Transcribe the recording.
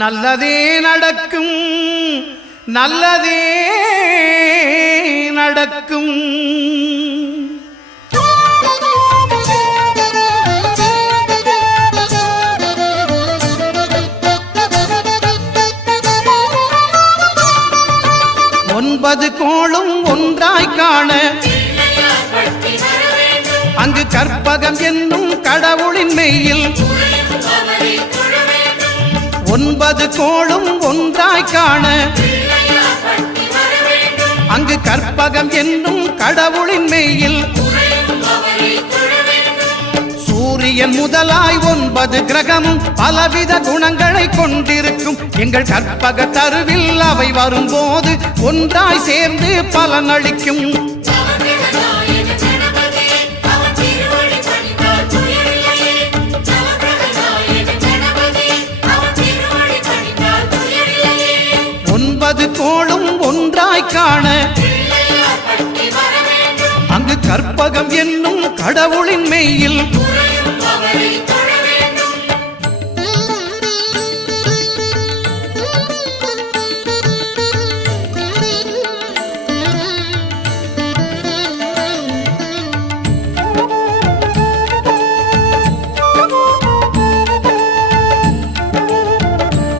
நல்லதே நடக்கும், நல்லதே நடக்கும். ஒன்பது கோளும் ஒன்றாய் காண அங்கு கற்பகம் என்னும் கடவுளின் மெய்யில் ஒன்பது கோளும் ஒன்றாய் காண அங்கு கற்பகம் என்னும் கடவுளின் மெய்யில் சூரியன் முதலாய் 9 கிரகமும் பலவித குணங்களை கொண்டிருக்கும். எங்கள் கற்பக தருவில் அவை வரும்போது ஒன்றாய் சேர்ந்து பலனளிக்கும். ஒன்பது கோளும் ஒன்றாய் காண அங்கு கற்பகம் என்னும் கடவுளின் மெய்யில்